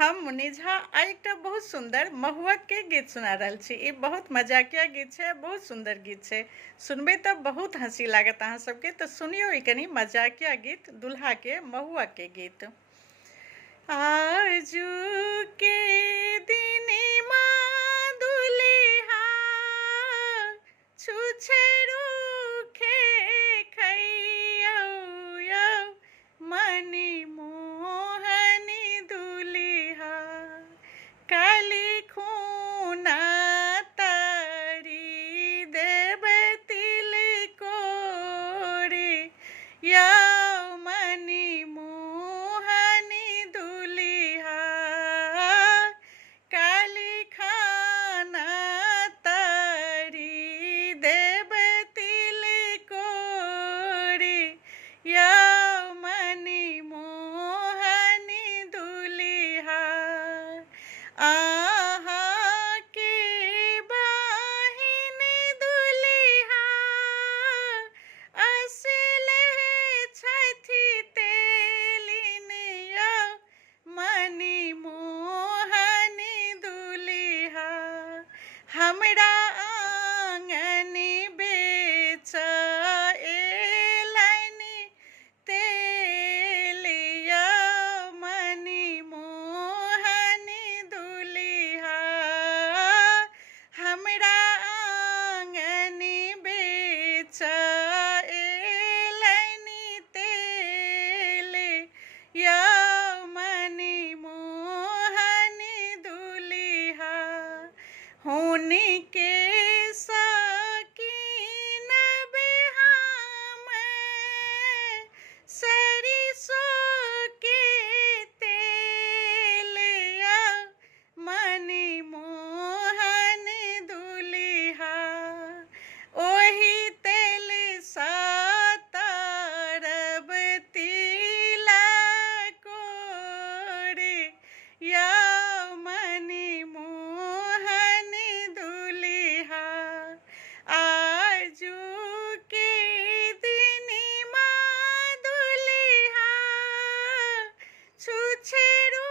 हम मुनि झा आ एकटा बहुत सुंदर महुआ के गीत सुना रहल छी। ई बहुत मजाकिया गीत छै, बहुत सुंदर गीत छै। सुनबे तऽ बहुत हंसी लागत अहाँ सबके। तऽ सुनियो ई कनी मजाकिया गीत, दुल्हा के महुआ के गीत। आजू के दिनमा दुल्हा छुछेरू खे खैयौ यौ मणि मोहनी दुल्हा काली खूना तारी देबै तिलकोरी यौ मणि मोहनी दुल्हा काली खाना तारी देबै तिलकोरी यौ मणि मोहनी दुल्हा अहाँके बहिन दुल्हा असले छथि तेलिन यौ मणि मोहनी दुल्हा हमरा आंगन बेच एलनि तेल यौ मणि मोहनी दुल्हा हमरा आंगन बेच एलनि तेल यौ मणि मोहनी दुल्हा हुनके सकीनबे हम सरिसो के तेल यौ मणि मोहनी दुल्हा ओही तेल सा तरब तिलकोरी यौ मणि मोहनी दुल्हा आजू के दिनमा दुल्हा छुछेरू